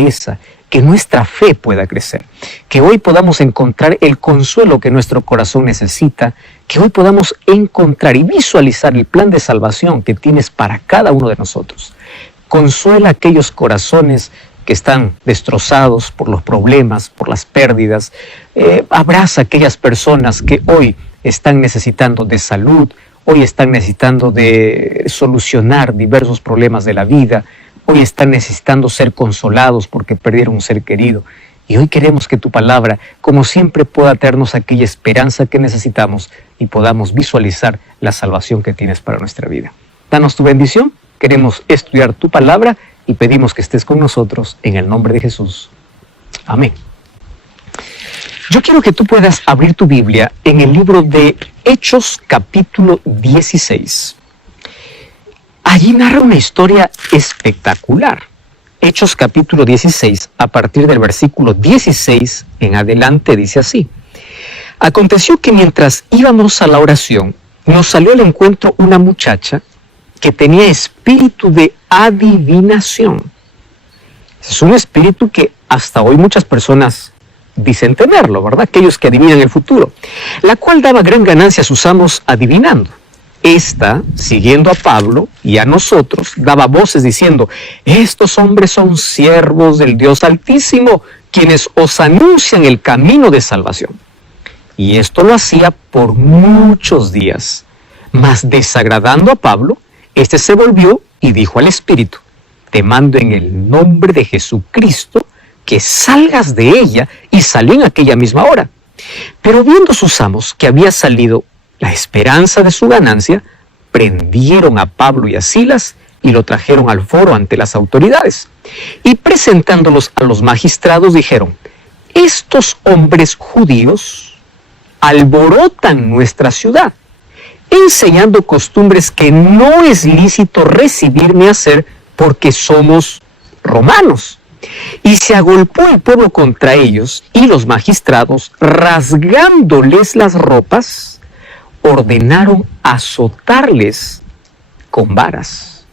fortaleza, que nuestra fe pueda crecer, que hoy podamos encontrar el consuelo que nuestro corazón necesita, que hoy podamos encontrar y visualizar el plan de salvación que tienes para cada uno de nosotros. Consuela aquellos corazones que están destrozados por los problemas, por las pérdidas. Abraza a aquellas personas que hoy están necesitando de salud, hoy están necesitando de solucionar diversos problemas de la vida, hoy están necesitando ser consolados porque perdieron un ser querido. Y hoy queremos que tu palabra, como siempre, pueda traernos aquella esperanza que necesitamos y podamos visualizar la salvación que tienes para nuestra vida. Danos tu bendición, queremos estudiar tu palabra y pedimos que estés con nosotros en el nombre de Jesús. Amén. Yo quiero que tú puedas abrir tu Biblia en el libro de Hechos, capítulo 16. Allí narra una historia espectacular. Hechos capítulo 16, a partir del versículo 16 en adelante, dice así: Aconteció que mientras íbamos a la oración, nos salió al encuentro una muchacha que tenía espíritu de adivinación. Es un espíritu que hasta hoy muchas personas dicen tenerlo, ¿verdad? Aquellos que adivinan el futuro, la cual daba gran ganancia a sus amos adivinando. Esta, siguiendo a Pablo y a nosotros, daba voces diciendo: estos hombres son siervos del Dios Altísimo, quienes os anuncian el camino de salvación. Y esto lo hacía por muchos días. Mas desagradando a Pablo, este se volvió y dijo al espíritu: te mando en el nombre de Jesucristo que salgas de ella, y salió en aquella misma hora. Pero viendo sus amos que había salido la esperanza de su ganancia, prendieron a Pablo y a Silas y lo trajeron al foro ante las autoridades. Y presentándolos a los magistrados dijeron: estos hombres judíos alborotan nuestra ciudad, enseñando costumbres que no es lícito recibir ni hacer, porque somos romanos. Y se agolpó el pueblo contra ellos, y los magistrados, rasgándoles las ropas, ordenaron azotarles con varas.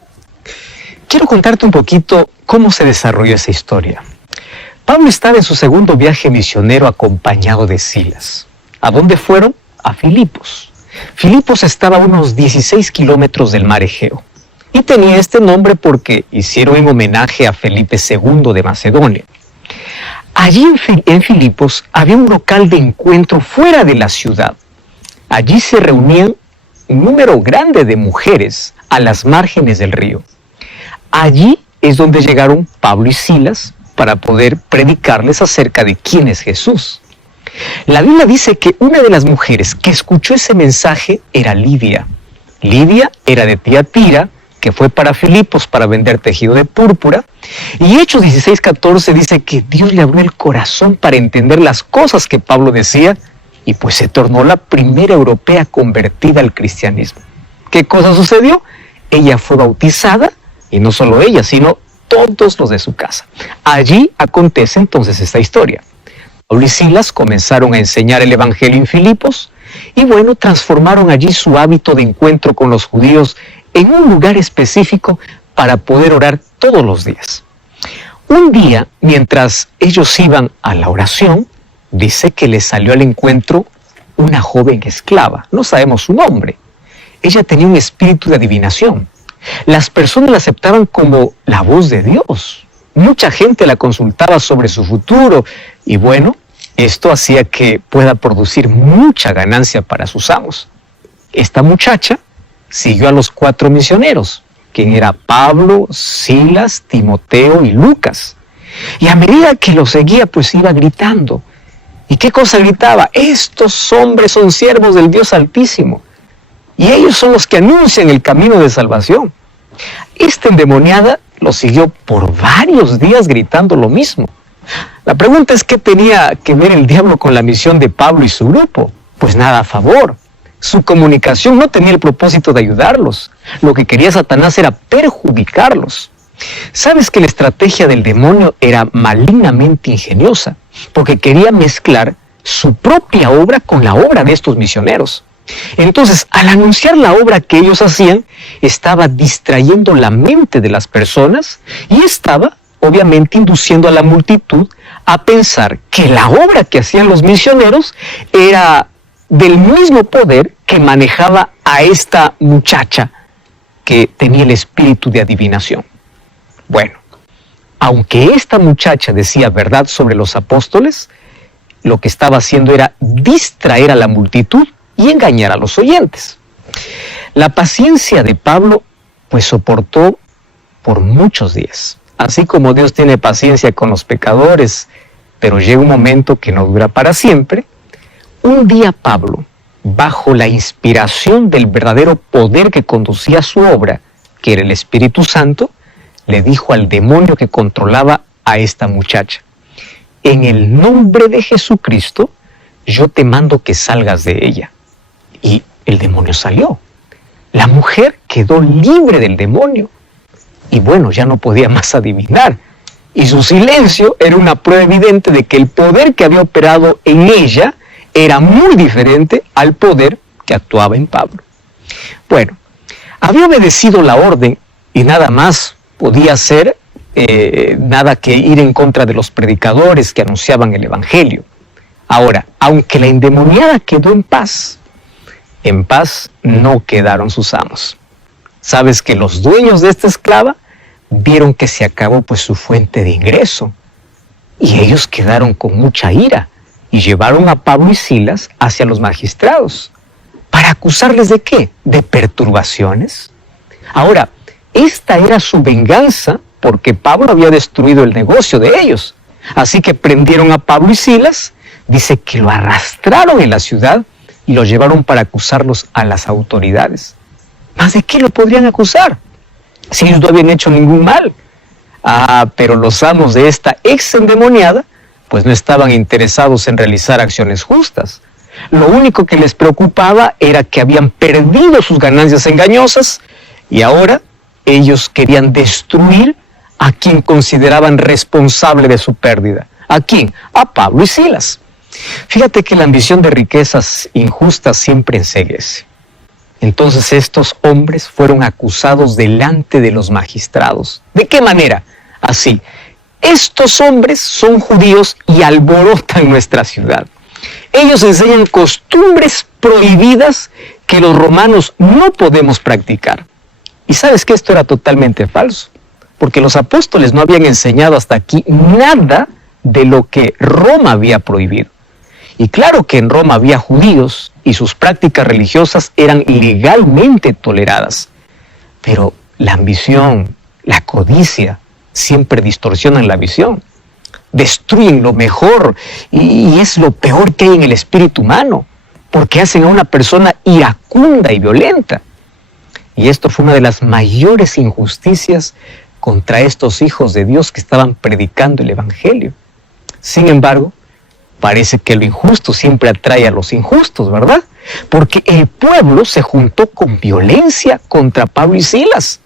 Quiero contarte un poquito cómo se desarrolló esa historia. Pablo estaba en su segundo viaje misionero acompañado de Silas. ¿A dónde fueron? A Filipos. Filipos estaba a unos 16 kilómetros del mar Egeo. Y tenía este nombre porque hicieron en homenaje a Felipe II de Macedonia. Allí en Filipos había un local de encuentro fuera de la ciudad. Allí se reunían un número grande de mujeres a las márgenes del río. Allí es donde llegaron Pablo y Silas para poder predicarles acerca de quién es Jesús. La Biblia dice que una de las mujeres que escuchó ese mensaje era Lidia. Lidia era de Tiatira, que fue para Filipos para vender tejido de púrpura. Y Hechos 16:14 dice que Dios le abrió el corazón para entender las cosas que Pablo decía, y pues se tornó la primera europea convertida al cristianismo. ¿Qué cosa sucedió? Ella fue bautizada, y no solo ella, sino todos los de su casa. Allí acontece entonces esta historia. Pablo y Silas comenzaron a enseñar el evangelio en Filipos, y bueno, transformaron allí su hábito de encuentro con los judíos en un lugar específico para poder orar todos los días. Un día, mientras ellos iban a la oración, dice que les salió al encuentro una joven esclava. No sabemos su nombre. Ella tenía un espíritu de adivinación. Las personas la aceptaban como la voz de Dios. Mucha gente la consultaba sobre su futuro. Y bueno, esto hacía que pueda producir mucha ganancia para sus amos. Esta muchacha siguió a los 4 misioneros, quien era Pablo, Silas, Timoteo y Lucas. Y a medida que los seguía, pues iba gritando. ¿Y qué cosa gritaba? Estos hombres son siervos del Dios Altísimo, y ellos son los que anuncian el camino de salvación. Esta endemoniada lo siguió por varios días gritando lo mismo. La pregunta es: ¿qué tenía que ver el diablo con la misión de Pablo y su grupo? Pues nada a favor. Su comunicación no tenía el propósito de ayudarlos. Lo que quería Satanás era perjudicarlos. ¿Sabes que la estrategia del demonio era malignamente ingeniosa? Porque quería mezclar su propia obra con la obra de estos misioneros. Entonces, al anunciar la obra que ellos hacían, estaba distrayendo la mente de las personas y estaba obviamente induciendo a la multitud a pensar que la obra que hacían los misioneros era del mismo poder que manejaba a esta muchacha que tenía el espíritu de adivinación. Bueno, aunque esta muchacha decía verdad sobre los apóstoles, lo que estaba haciendo era distraer a la multitud y engañar a los oyentes. La paciencia de Pablo, pues soportó por muchos días. Así como Dios tiene paciencia con los pecadores, pero llega un momento que no dura para siempre. Un día Pablo, bajo la inspiración del verdadero poder que conducía su obra, que era el Espíritu Santo, le dijo al demonio que controlaba a esta muchacha: en el nombre de Jesucristo, yo te mando que salgas de ella. Y el demonio salió. La mujer quedó libre del demonio. Y bueno, ya no podía más adivinar. Y su silencio era una prueba evidente de que el poder que había operado en ella era muy diferente al poder que actuaba en Pablo. Bueno, había obedecido la orden y nada más podía hacer, nada que ir en contra de los predicadores que anunciaban el Evangelio. Ahora, aunque la endemoniada quedó en paz no quedaron sus amos. ¿Sabes que los dueños de esta esclava vieron que se acabó pues su fuente de ingreso? Y ellos quedaron con mucha ira y llevaron a Pablo y Silas hacia los magistrados. ¿Para acusarles de qué? ¿De perturbaciones? Ahora, esta era su venganza porque Pablo había destruido el negocio de ellos. Así que prendieron a Pablo y Silas, dice que lo arrastraron en la ciudad y lo llevaron para acusarlos a las autoridades. ¿Más de qué lo podrían acusar? Si ellos no habían hecho ningún mal. Pero los amos de esta ex endemoniada pues no estaban interesados en realizar acciones justas. Lo único que les preocupaba era que habían perdido sus ganancias engañosas y ahora ellos querían destruir a quien consideraban responsable de su pérdida. ¿A quién? A Pablo y Silas. Fíjate que la ambición de riquezas injustas siempre enceguece. Entonces estos hombres fueron acusados delante de los magistrados. ¿De qué manera? Así: estos hombres son judíos y alborotan nuestra ciudad. Ellos enseñan costumbres prohibidas que los romanos no podemos practicar. Y sabes que esto era totalmente falso, porque los apóstoles no habían enseñado hasta aquí nada de lo que Roma había prohibido. Y claro que en Roma había judíos y sus prácticas religiosas eran legalmente toleradas. Pero la ambición, la codicia, siempre distorsionan la visión. Destruyen lo mejor y es lo peor que hay en el espíritu humano, porque hacen a una persona iracunda y violenta. Y esto fue una de las mayores injusticias contra estos hijos de Dios que estaban predicando el Evangelio. Sin embargo, parece que lo injusto siempre atrae a los injustos, ¿verdad? Porque el pueblo se juntó con violencia contra Pablo y Silas.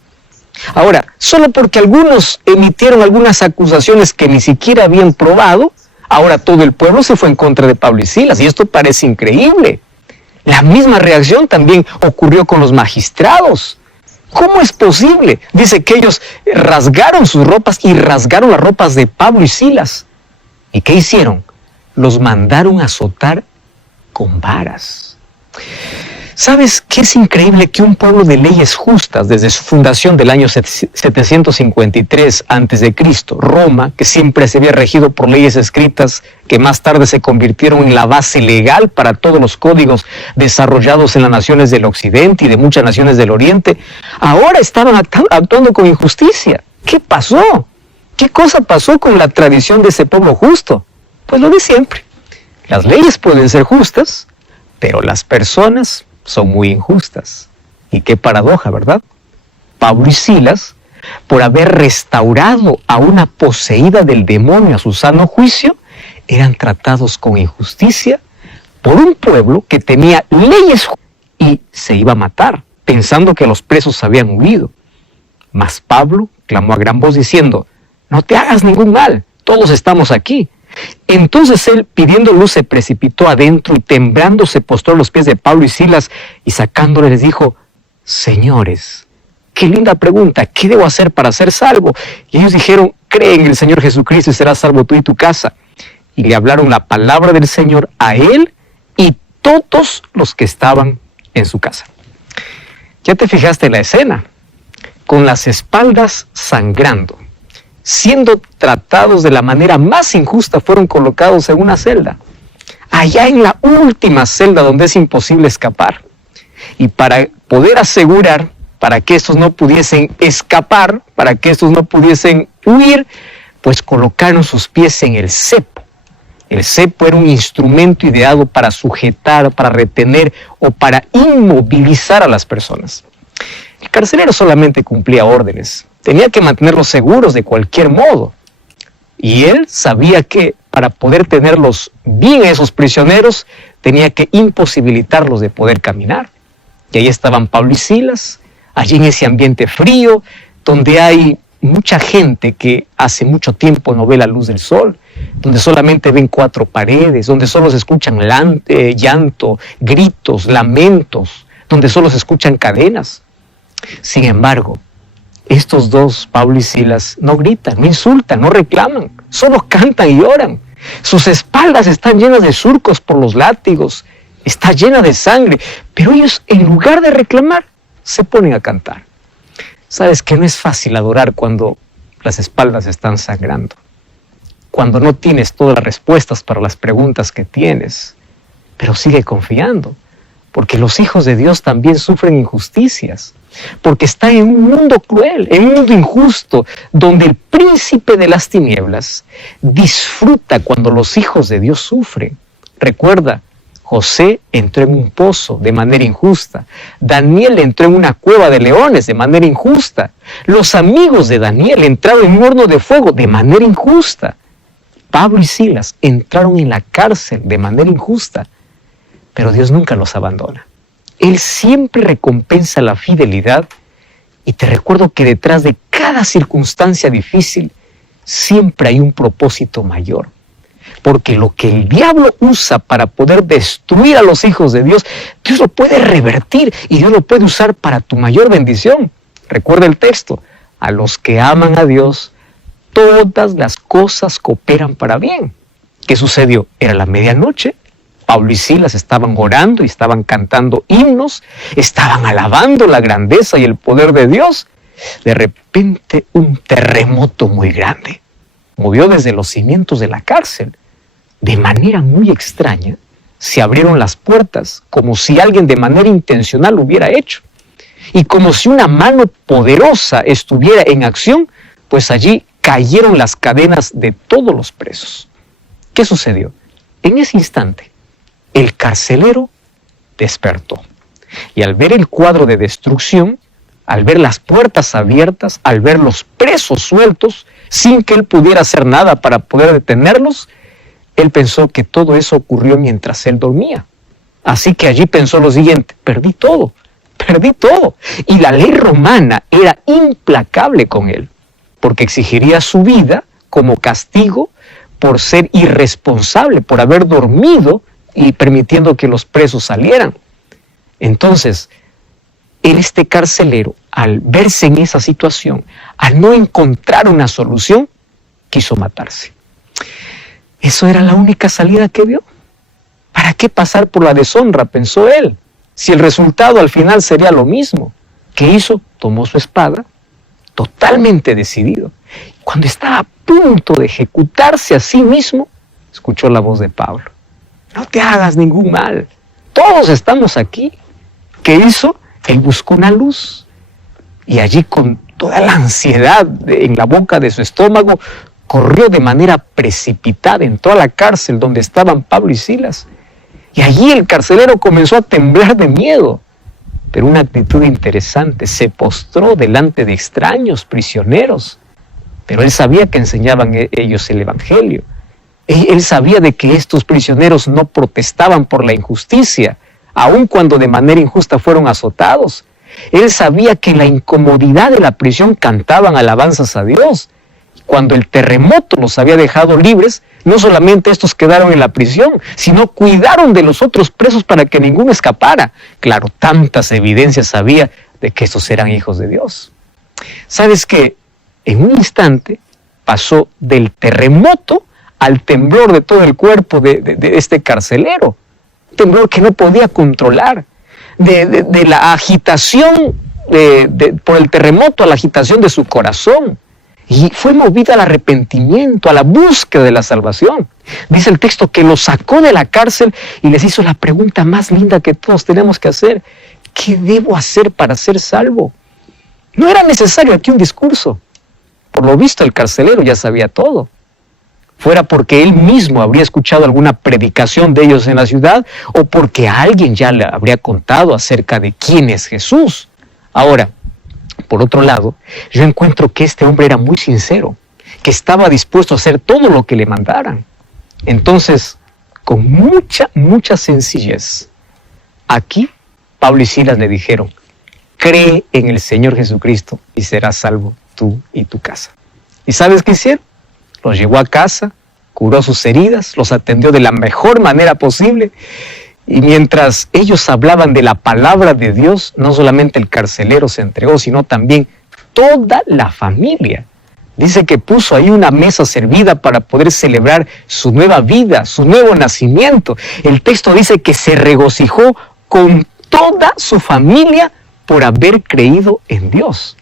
Ahora, solo porque algunos emitieron algunas acusaciones que ni siquiera habían probado, ahora todo el pueblo se fue en contra de Pablo y Silas, y esto parece increíble. La misma reacción también ocurrió con los magistrados. ¿Cómo es posible? Dice que ellos rasgaron sus ropas y rasgaron las ropas de Pablo y Silas. ¿Y qué hicieron? Los mandaron a azotar con varas. ¿Sabes qué es increíble? Que un pueblo de leyes justas, desde su fundación del año 753 a.C., Roma, que siempre se había regido por leyes escritas que más tarde se convirtieron en la base legal para todos los códigos desarrollados en las naciones del Occidente y de muchas naciones del Oriente, ahora estaban actuando con injusticia. ¿Qué pasó? ¿Qué cosa pasó con la tradición de ese pueblo justo? Pues lo de siempre. Las leyes pueden ser justas, pero las personas son muy injustas. Y qué paradoja, ¿verdad? Pablo y Silas, por haber restaurado a una poseída del demonio a su sano juicio, eran tratados con injusticia por un pueblo que tenía leyes y se iba a matar, pensando que los presos habían huido. Mas Pablo clamó a gran voz diciendo: no te hagas ningún mal, todos estamos aquí. Entonces él, pidiendo luz, se precipitó adentro y temblando se postró a los pies de Pablo y Silas y sacándoles les dijo: señores, qué linda pregunta, ¿qué debo hacer para ser salvo? Y ellos dijeron: cree en el Señor Jesucristo y serás salvo tú y tu casa. Y le hablaron la palabra del Señor a él y todos los que estaban en su casa. Ya te fijaste en la escena, con las espaldas sangrando, siendo tratados de la manera más injusta, fueron colocados en una celda, allá en la última celda donde es imposible escapar. Y para poder asegurar, para que estos no pudiesen escapar, para que estos no pudiesen huir, pues colocaron sus pies en el cepo. El cepo era un instrumento ideado para sujetar, para retener o para inmovilizar a las personas. El carcelero solamente cumplía órdenes, tenía que mantenerlos seguros de cualquier modo. Y él sabía que para poder tenerlos bien a esos prisioneros, tenía que imposibilitarlos de poder caminar. Y ahí estaban Pablo y Silas, allí en ese ambiente frío, donde hay mucha gente que hace mucho tiempo no ve la luz del sol, donde solamente ven 4 paredes, donde solo se escuchan llanto, gritos, lamentos, donde solo se escuchan cadenas. Sin embargo, estos dos, Pablo y Silas, no gritan, no insultan, no reclaman, solo cantan y oran. Sus espaldas están llenas de surcos por los látigos, está llena de sangre, pero ellos, en lugar de reclamar, se ponen a cantar. Sabes que no es fácil adorar cuando las espaldas están sangrando, cuando no tienes todas las respuestas para las preguntas que tienes, pero sigue confiando, porque los hijos de Dios también sufren injusticias, porque están en un mundo cruel, en un mundo injusto, donde el príncipe de las tinieblas disfruta cuando los hijos de Dios sufren. Recuerda, José entró en un pozo de manera injusta. Daniel entró en una cueva de leones de manera injusta. Los amigos de Daniel entraron en un horno de fuego de manera injusta. Pablo y Silas entraron en la cárcel de manera injusta. Pero Dios nunca los abandona. Él siempre recompensa la fidelidad. Y te recuerdo que detrás de cada circunstancia difícil siempre hay un propósito mayor. Porque lo que el diablo usa para poder destruir a los hijos de Dios, Dios lo puede revertir y Dios lo puede usar para tu mayor bendición. Recuerda el texto, a los que aman a Dios, todas las cosas cooperan para bien. ¿Qué sucedió? Era la medianoche, Pablo y Silas estaban orando y estaban cantando himnos, estaban alabando la grandeza y el poder de Dios. De repente un terremoto muy grande movió desde los cimientos de la cárcel. De manera muy extraña, se abrieron las puertas como si alguien de manera intencional lo hubiera hecho. Y como si una mano poderosa estuviera en acción, pues allí cayeron las cadenas de todos los presos. ¿Qué sucedió? En ese instante, el carcelero despertó. Y al ver el cuadro de destrucción, al ver las puertas abiertas, al ver los presos sueltos, sin que él pudiera hacer nada para poder detenerlos, él pensó que todo eso ocurrió mientras él dormía. Así que allí pensó lo siguiente: perdí todo. Y la ley romana era implacable con él, porque exigiría su vida como castigo por ser irresponsable, por haber dormido y permitiendo que los presos salieran. Entonces, este carcelero, al verse en esa situación, al no encontrar una solución, quiso matarse. Eso era la única salida que vio. ¿Para qué pasar por la deshonra?, pensó él, si el resultado al final sería lo mismo. ¿Qué hizo? Tomó su espada, totalmente decidido. Cuando estaba a punto de ejecutarse a sí mismo, escuchó la voz de Pablo: no te hagas ningún mal, todos estamos aquí. ¿Qué hizo? Él buscó una luz y allí, con toda la ansiedad en la boca de su estómago, corrió de manera precipitada en toda la cárcel donde estaban Pablo y Silas. Y allí el carcelero comenzó a temblar de miedo. Pero una actitud interesante: se postró delante de extraños prisioneros. Pero él sabía que enseñaban ellos el evangelio. Él sabía de que estos prisioneros no protestaban por la injusticia, aun cuando de manera injusta fueron azotados. Él sabía que en la incomodidad de la prisión cantaban alabanzas a Dios. Cuando el terremoto los había dejado libres, no solamente estos quedaron en la prisión, sino cuidaron de los otros presos para que ninguno escapara. Claro, tantas evidencias había de que estos eran hijos de Dios. ¿Sabes qué? En un instante, pasó del terremoto al temblor de todo el cuerpo de este carcelero. Temblor que no podía controlar, de la agitación por el terremoto a la agitación de su corazón. Y fue movido al arrepentimiento, a la búsqueda de la salvación. Dice el texto que lo sacó de la cárcel y les hizo la pregunta más linda que todos tenemos que hacer. ¿Qué debo hacer para ser salvo? No era necesario aquí un discurso. Por lo visto el carcelero ya sabía todo. Fuera porque él mismo habría escuchado alguna predicación de ellos en la ciudad o porque alguien ya le habría contado acerca de quién es Jesús. Ahora, por otro lado, yo encuentro que este hombre era muy sincero, que estaba dispuesto a hacer todo lo que le mandaran. Entonces, con mucha sencillez, aquí Pablo y Silas le dijeron, cree en el Señor Jesucristo y serás salvo tú y tu casa. ¿Y sabes qué hicieron? Los llevó a casa, curó sus heridas, los atendió de la mejor manera posible. Y mientras ellos hablaban de la palabra de Dios, no solamente el carcelero se entregó, sino también toda la familia. Dice que puso ahí una mesa servida para poder celebrar su nueva vida, su nuevo nacimiento. El texto dice que se regocijó con toda su familia por haber creído en Dios.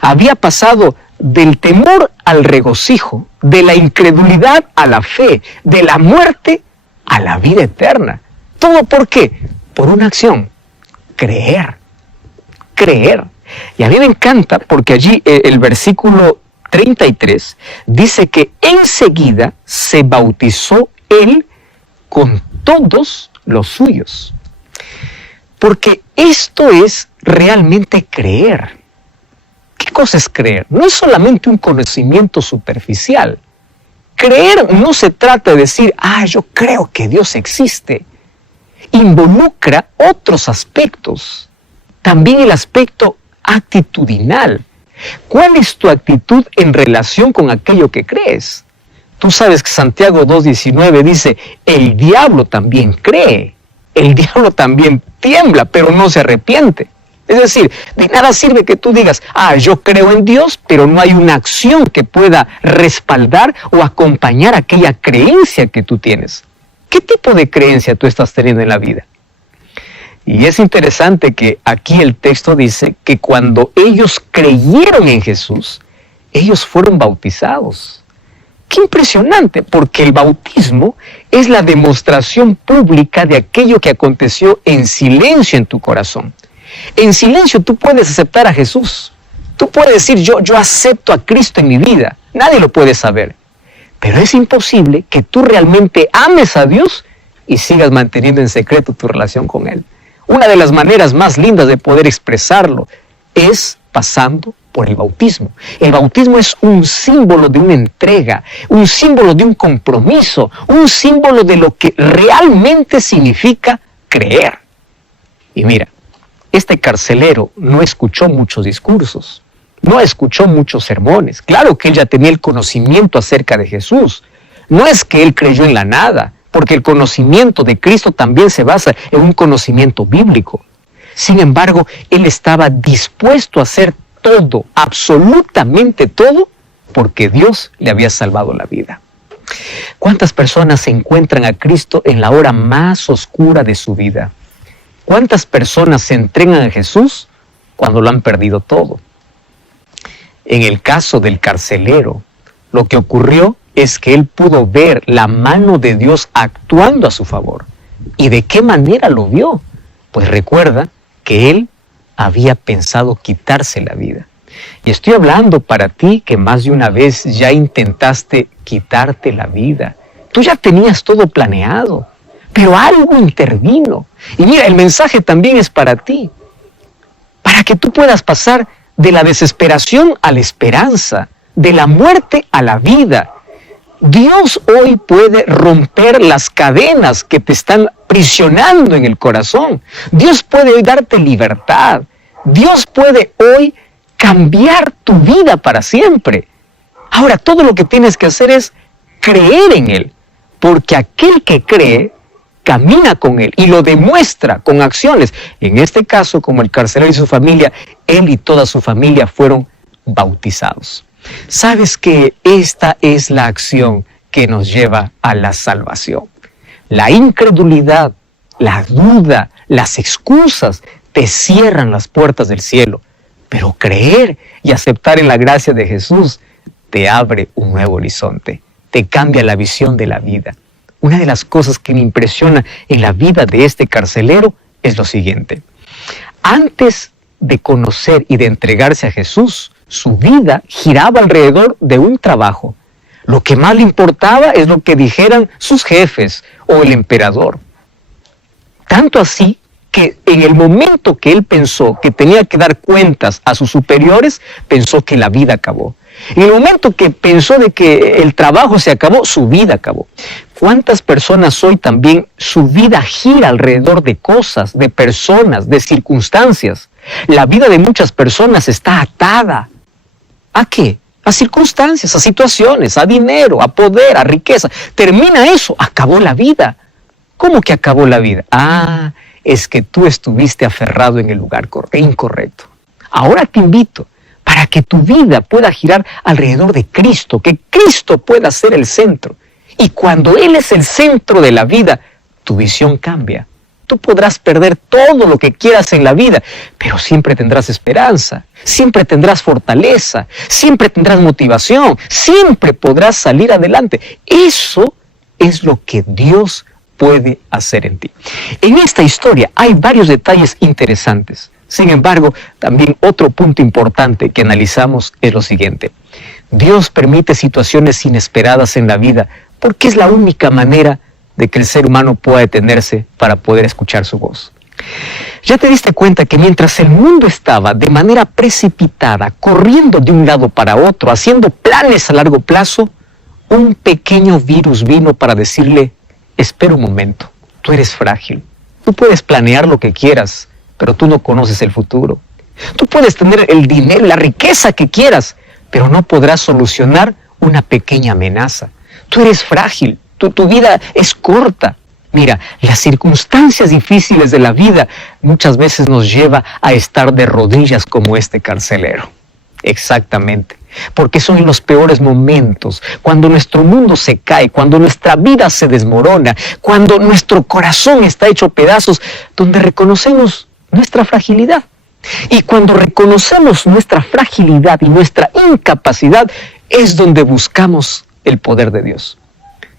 Había pasado del temor al regocijo, de la incredulidad a la fe, de la muerte a la vida eterna. ¿Todo por qué? Por una acción, creer. Y a mí me encanta porque allí el versículo 33 dice que enseguida se bautizó él con todos los suyos. Porque esto es realmente creer. ¿Qué cosa es creer? No es solamente un conocimiento superficial. Creer no se trata de decir, yo creo que Dios existe. Involucra otros aspectos, también el aspecto actitudinal. ¿Cuál es tu actitud en relación con aquello que crees? Tú sabes que Santiago 2:19 dice, el diablo también cree, el diablo también tiembla, pero no se arrepiente. Es decir, de nada sirve que tú digas, yo creo en Dios, pero no hay una acción que pueda respaldar o acompañar aquella creencia que tú tienes. ¿Qué tipo de creencia tú estás teniendo en la vida? Y es interesante que aquí el texto dice que cuando ellos creyeron en Jesús, ellos fueron bautizados. ¡Qué impresionante! Porque el bautismo es la demostración pública de aquello que aconteció en silencio en tu corazón. En silencio tú puedes aceptar a Jesús. Tú puedes decir, yo acepto a Cristo en mi vida. Nadie lo puede saber. Pero es imposible que tú realmente ames a Dios y sigas manteniendo en secreto tu relación con Él. Una de las maneras más lindas de poder expresarlo es pasando por el bautismo. El bautismo es un símbolo de una entrega, un símbolo de un compromiso, un símbolo de lo que realmente significa creer. Y mira, este carcelero no escuchó muchos discursos. No escuchó muchos sermones. Claro que él ya tenía el conocimiento acerca de Jesús. No es que él creyó en la nada, porque el conocimiento de Cristo también se basa en un conocimiento bíblico. Sin embargo, él estaba dispuesto a hacer todo, absolutamente todo, porque Dios le había salvado la vida. ¿Cuántas personas se encuentran a Cristo en la hora más oscura de su vida? ¿Cuántas personas se entregan a Jesús cuando lo han perdido todo? En el caso del carcelero, lo que ocurrió es que él pudo ver la mano de Dios actuando a su favor. ¿Y de qué manera lo vio? Pues recuerda que él había pensado quitarse la vida. Y estoy hablando para ti que más de una vez ya intentaste quitarte la vida. Tú ya tenías todo planeado, pero algo intervino. Y mira, el mensaje también es para ti, para que tú puedas pasar de la desesperación a la esperanza, de la muerte a la vida. Dios hoy puede romper las cadenas que te están prisionando en el corazón. Dios puede hoy darte libertad. Dios puede hoy cambiar tu vida para siempre. Ahora, todo lo que tienes que hacer es creer en Él, porque aquel que cree camina con Él y lo demuestra con acciones. En este caso, como el carcelero y su familia, él y toda su familia fueron bautizados. Sabes que esta es la acción que nos lleva a la salvación. La incredulidad, la duda, las excusas te cierran las puertas del cielo, pero creer y aceptar en la gracia de Jesús te abre un nuevo horizonte, te cambia la visión de la vida. Una de las cosas que me impresiona en la vida de este carcelero es lo siguiente. Antes de conocer y de entregarse a Jesús, su vida giraba alrededor de un trabajo. Lo que más le importaba es lo que dijeran sus jefes o el emperador. Tanto así que en el momento que él pensó que tenía que dar cuentas a sus superiores, pensó que la vida acabó. En el momento que pensó de que el trabajo se acabó, su vida acabó. ¿Cuántas personas hoy también su vida gira alrededor de cosas, de personas, de circunstancias? La vida de muchas personas está atada. ¿A qué? A circunstancias, a situaciones, a dinero, a poder, a riqueza. Termina eso, acabó la vida. ¿Cómo que acabó la vida? Es que tú estuviste aferrado en el lugar incorrecto. Ahora te invito para que tu vida pueda girar alrededor de Cristo, que Cristo pueda ser el centro. Y cuando Él es el centro de la vida, tu visión cambia. Tú podrás perder todo lo que quieras en la vida, pero siempre tendrás esperanza, siempre tendrás fortaleza, siempre tendrás motivación, siempre podrás salir adelante. Eso es lo que Dios puede hacer en ti. En esta historia hay varios detalles interesantes. Sin embargo, también otro punto importante que analizamos es lo siguiente. Dios permite situaciones inesperadas en la vida porque es la única manera de que el ser humano pueda detenerse para poder escuchar su voz. ¿Ya te diste cuenta que mientras el mundo estaba de manera precipitada, corriendo de un lado para otro, haciendo planes a largo plazo, un pequeño virus vino para decirle: espera un momento, tú eres frágil, tú puedes planear lo que quieras, pero tú no conoces el futuro. Tú puedes tener el dinero, la riqueza que quieras, pero no podrás solucionar una pequeña amenaza. Tú eres frágil, tu vida es corta. Mira, las circunstancias difíciles de la vida muchas veces nos lleva a estar de rodillas como este carcelero. Exactamente. Porque son en los peores momentos, cuando nuestro mundo se cae, cuando nuestra vida se desmorona, cuando nuestro corazón está hecho pedazos, donde reconocemos nuestra fragilidad. Y cuando reconocemos nuestra fragilidad y nuestra incapacidad, es donde buscamos el poder de Dios.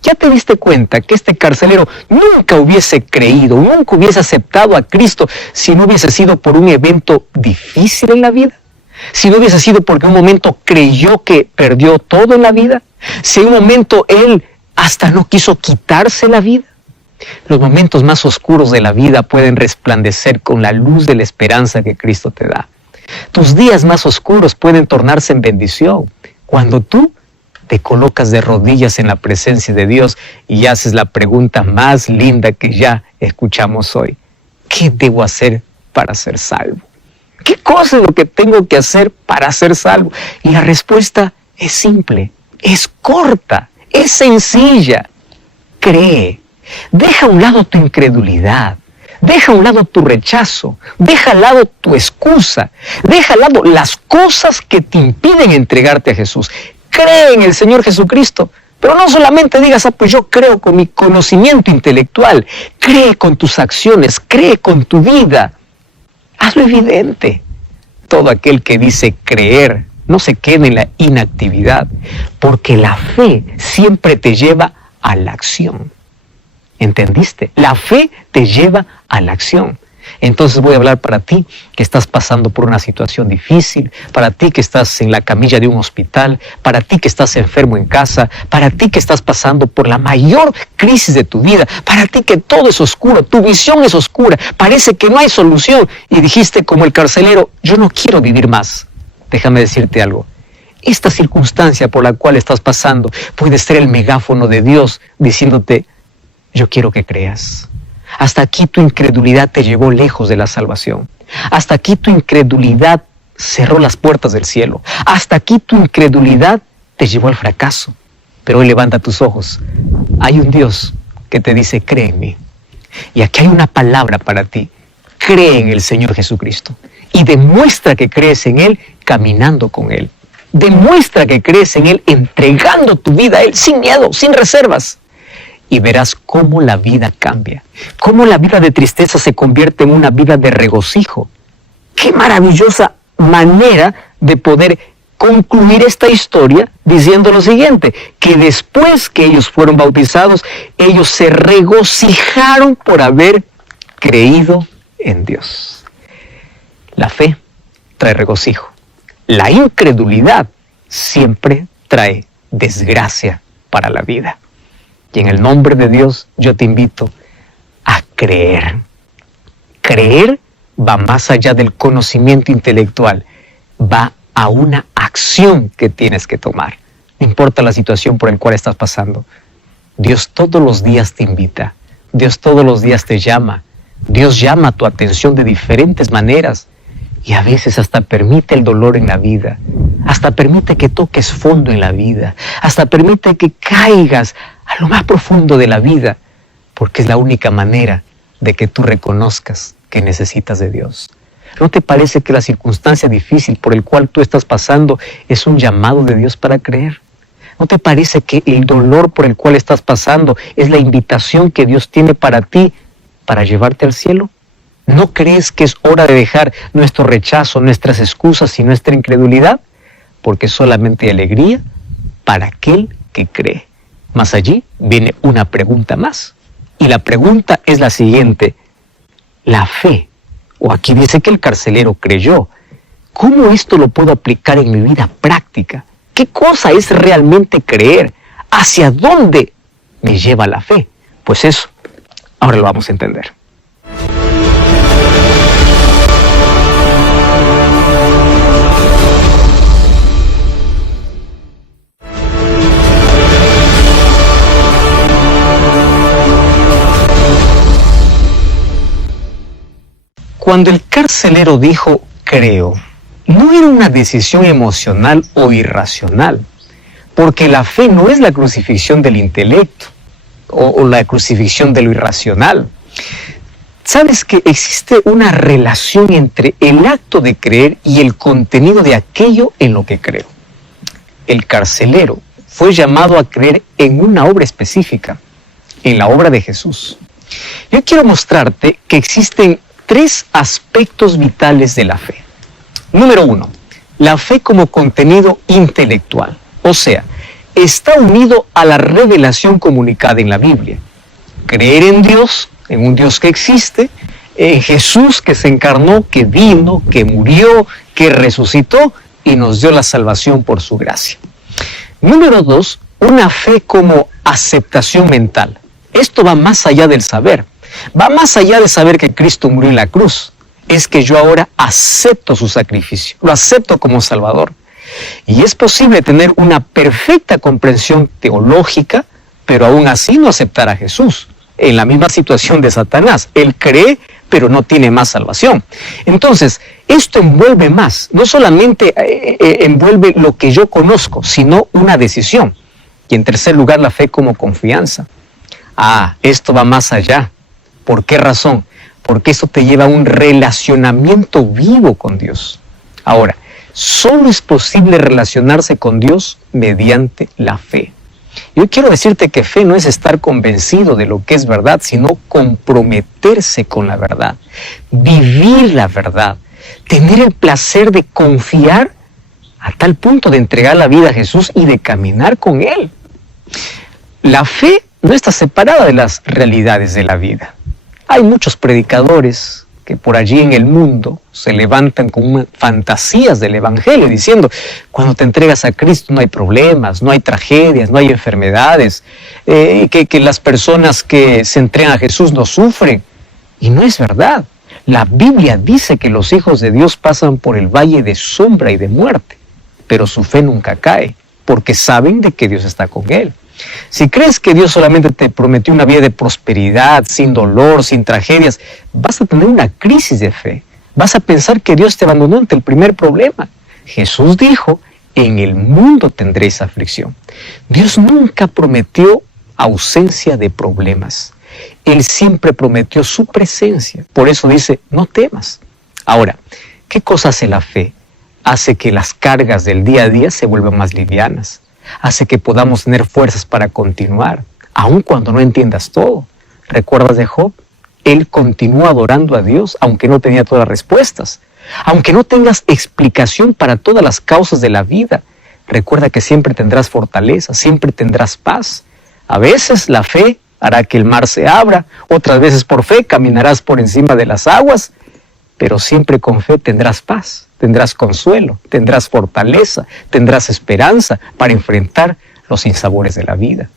¿Ya te diste cuenta que este carcelero nunca hubiese creído, nunca hubiese aceptado a Cristo si no hubiese sido por un evento difícil en la vida? Si no hubiese sido porque un momento creyó que perdió todo en la vida, si en un momento él hasta no quiso quitarse la vida. Los momentos más oscuros de la vida pueden resplandecer con la luz de la esperanza que Cristo te da. Tus días más oscuros pueden tornarse en bendición cuando tú te colocas de rodillas en la presencia de Dios y haces la pregunta más linda que ya escuchamos hoy. ¿Qué debo hacer para ser salvo? ¿Qué cosa es lo que tengo que hacer para ser salvo? Y la respuesta es simple, es corta, es sencilla. Cree. Deja a un lado tu incredulidad, deja a un lado tu rechazo, deja al lado tu excusa, deja al lado las cosas que te impiden entregarte a Jesús. Cree en el Señor Jesucristo, pero no solamente digas, pues yo creo con mi conocimiento intelectual, cree con tus acciones, cree con tu vida. Hazlo evidente. Todo aquel que dice creer no se quede en la inactividad, porque la fe siempre te lleva a la acción. ¿Entendiste? La fe te lleva a la acción. Entonces voy a hablar para ti que estás pasando por una situación difícil, para ti que estás en la camilla de un hospital, para ti que estás enfermo en casa, para ti que estás pasando por la mayor crisis de tu vida, para ti que todo es oscuro, tu visión es oscura, parece que no hay solución y dijiste como el carcelero, yo no quiero vivir más. Déjame decirte algo. Esta circunstancia por la cual estás pasando puede ser el megáfono de Dios diciéndote, yo quiero que creas. Hasta aquí tu incredulidad te llevó lejos de la salvación. Hasta aquí tu incredulidad cerró las puertas del cielo. Hasta aquí tu incredulidad te llevó al fracaso. Pero hoy levanta tus ojos. Hay un Dios que te dice, cree en mí. Y aquí hay una palabra para ti. Cree en el Señor Jesucristo. Y demuestra que crees en Él caminando con Él. Demuestra que crees en Él entregando tu vida a Él sin miedo, sin reservas. Y verás cómo la vida cambia, cómo la vida de tristeza se convierte en una vida de regocijo. ¡Qué maravillosa manera de poder concluir esta historia diciendo lo siguiente! Que después que ellos fueron bautizados, ellos se regocijaron por haber creído en Dios. La fe trae regocijo. La incredulidad siempre trae desgracia para la vida. Y en el nombre de Dios yo te invito a creer. Creer va más allá del conocimiento intelectual, va a una acción que tienes que tomar. No importa la situación por la cual estás pasando. Dios todos los días te invita, Dios todos los días te llama, Dios llama tu atención de diferentes maneras y a veces hasta permite el dolor en la vida, hasta permite que toques fondo en la vida, hasta permite que caigas a lo más profundo de la vida, porque es la única manera de que tú reconozcas que necesitas de Dios. ¿No te parece que la circunstancia difícil por el cual tú estás pasando es un llamado de Dios para creer? ¿No te parece que el dolor por el cual estás pasando es la invitación que Dios tiene para ti para llevarte al cielo? ¿No crees que es hora de dejar nuestro rechazo, nuestras excusas y nuestra incredulidad? Porque solamente hay alegría para aquel que cree. Mas allí viene una pregunta más. Y la pregunta es la siguiente. La fe, o aquí dice que el carcelero creyó. ¿Cómo esto lo puedo aplicar en mi vida práctica? ¿Qué cosa es realmente creer? ¿Hacia dónde me lleva la fe? Pues eso, ahora lo vamos a entender. Cuando el carcelero dijo, creo, no era una decisión emocional o irracional, porque la fe no es la crucifixión del intelecto o la crucifixión de lo irracional. ¿Sabes que existe una relación entre el acto de creer y el contenido de aquello en lo que creo? El carcelero fue llamado a creer en una obra específica, en la obra de Jesús. Yo quiero mostrarte que existen tres aspectos vitales de la fe. Número 1, la fe como contenido intelectual, o sea, está unido a la revelación comunicada en la Biblia. Creer en Dios, en un Dios que existe, en Jesús que se encarnó, que vino, que murió, que resucitó y nos dio la salvación por su gracia. Número 2, una fe como aceptación mental. Esto va más allá del saber. Va más allá de saber que Cristo murió en la cruz. Es que yo ahora acepto su sacrificio, lo acepto como Salvador. Y es posible tener una perfecta comprensión teológica, pero aún así no aceptar a Jesús. En la misma situación de Satanás. Él cree, pero no tiene más salvación. Entonces, esto envuelve más. No solamente envuelve lo que yo conozco, sino una decisión. Y en tercer lugar, la fe como confianza. Esto va más allá. ¿Por qué razón? Porque eso te lleva a un relacionamiento vivo con Dios. Ahora, solo es posible relacionarse con Dios mediante la fe. Yo quiero decirte que fe no es estar convencido de lo que es verdad, sino comprometerse con la verdad, vivir la verdad, tener el placer de confiar a tal punto de entregar la vida a Jesús y de caminar con Él. La fe no está separada de las realidades de la vida. Hay muchos predicadores que por allí en el mundo se levantan con fantasías del Evangelio diciendo, cuando te entregas a Cristo no hay problemas, no hay tragedias, no hay enfermedades, que las personas que se entregan a Jesús no sufren. Y no es verdad. La Biblia dice que los hijos de Dios pasan por el valle de sombra y de muerte, pero su fe nunca cae, porque saben de que Dios está con él. Si crees que Dios solamente te prometió una vida de prosperidad, sin dolor, sin tragedias, vas a tener una crisis de fe. Vas a pensar que Dios te abandonó ante el primer problema. Jesús dijo, en el mundo tendréis aflicción. Dios nunca prometió ausencia de problemas. Él siempre prometió su presencia. Por eso dice, no temas. Ahora, ¿qué cosa hace la fe? hace que las cargas del día a día se vuelvan más livianas, hace que podamos tener fuerzas para continuar, aun cuando no entiendas todo. ¿Recuerdas de Job? Él continuó adorando a Dios, aunque no tenía todas las respuestas, aunque no tengas explicación para todas las causas de la vida. Recuerda que siempre tendrás fortaleza, siempre tendrás paz. A veces la fe hará que el mar se abra, otras veces por fe caminarás por encima de las aguas, pero siempre con fe tendrás paz, tendrás consuelo, tendrás fortaleza, tendrás esperanza para enfrentar los sinsabores de la vida.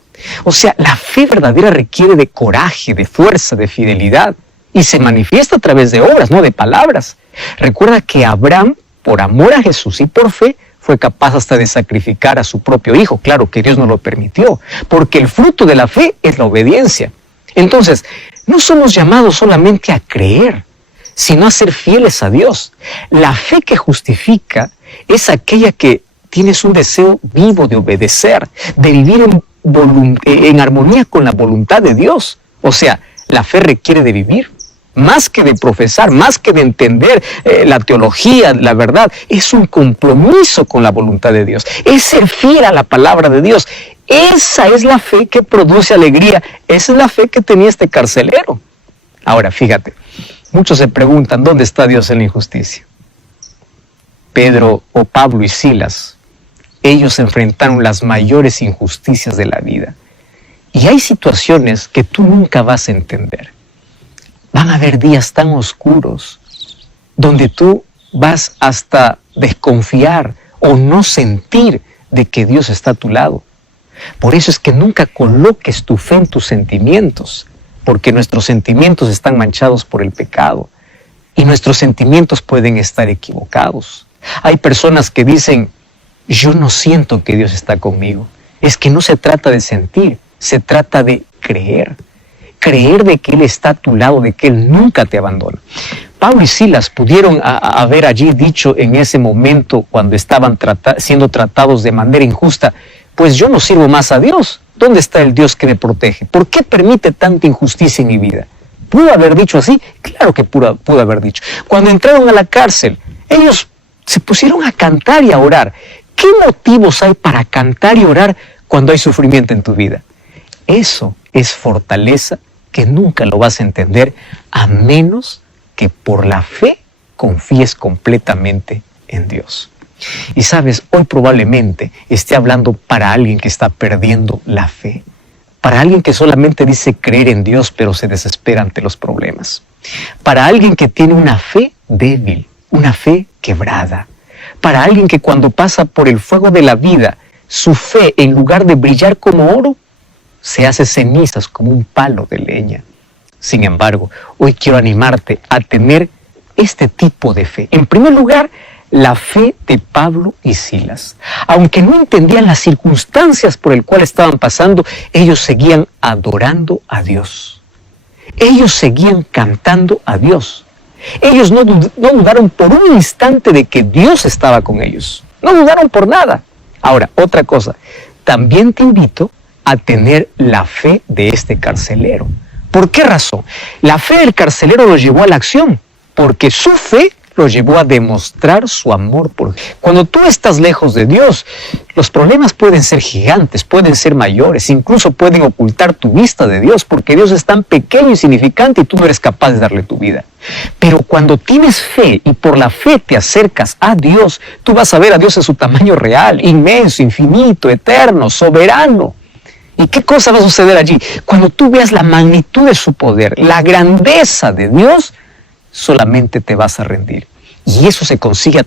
O sea, la fe verdadera requiere de coraje, de fuerza, de fidelidad, y se manifiesta a través de obras, no de palabras. Recuerda que Abraham, por amor a Jesús y por fe, fue capaz hasta de sacrificar a su propio hijo. Claro que Dios no lo permitió, porque el fruto de la fe es la obediencia. Entonces, no somos llamados solamente a creer, sino a ser fieles a Dios. La fe que justifica es aquella que tienes un deseo vivo de obedecer, de vivir en armonía con la voluntad de Dios. O sea, la fe requiere de vivir, más que de profesar, más que de entender la teología, la verdad. Es un compromiso con la voluntad de Dios, es ser fiel a la palabra de Dios. Esa es la fe que produce alegría, esa es la fe que tenía este carcelero. Ahora, fíjate, muchos se preguntan, ¿dónde está Dios en la injusticia? Pedro o Pablo y Silas, ellos enfrentaron las mayores injusticias de la vida. Y hay situaciones que tú nunca vas a entender. Van a haber días tan oscuros donde tú vas hasta desconfiar o no sentir de que Dios está a tu lado. Por eso es que nunca coloques tu fe en tus sentimientos, porque nuestros sentimientos están manchados por el pecado y nuestros sentimientos pueden estar equivocados. Hay personas que dicen, yo no siento que Dios está conmigo. Es que no se trata de sentir, se trata de creer. Creer de que Él está a tu lado, de que Él nunca te abandona. Pablo y Silas pudieron haber allí dicho en ese momento cuando estaban siendo tratados de manera injusta, pues yo no sirvo más a Dios. ¿Dónde está el Dios que me protege? ¿Por qué permite tanta injusticia en mi vida? ¿Pudo haber dicho así? Claro que pudo haber dicho. Cuando entraron a la cárcel, ellos se pusieron a cantar y a orar. ¿Qué motivos hay para cantar y orar cuando hay sufrimiento en tu vida? Eso es fortaleza que nunca lo vas a entender a menos que por la fe confíes completamente en Dios. Y sabes, hoy probablemente esté hablando para alguien que está perdiendo la fe, para alguien que solamente dice creer en Dios pero se desespera ante los problemas, para alguien que tiene una fe débil, una fe quebrada, para alguien que cuando pasa por el fuego de la vida, su fe en lugar de brillar como oro, se hace cenizas como un palo de leña. Sin embargo, hoy quiero animarte a tener este tipo de fe. En primer lugar, la fe de Pablo y Silas. Aunque no entendían las circunstancias por el cual estaban pasando, ellos seguían adorando a Dios. Ellos seguían cantando a Dios. Ellos no dudaron por un instante de que Dios estaba con ellos. No dudaron por nada. Ahora, otra cosa, también te invito a tener la fe de este carcelero. ¿Por qué razón? La fe del carcelero lo llevó a la acción, porque su fe lo llevó a demostrar su amor por Dios. Cuando tú estás lejos de Dios, los problemas pueden ser gigantes, pueden ser mayores, incluso pueden ocultar tu vista de Dios, porque Dios es tan pequeño y insignificante y tú no eres capaz de darle tu vida. Pero cuando tienes fe y por la fe te acercas a Dios, tú vas a ver a Dios en su tamaño real, inmenso, infinito, eterno, soberano. ¿Y qué cosa va a suceder allí? Cuando tú veas la magnitud de su poder, la grandeza de Dios, solamente te vas a rendir. Y eso se consigue a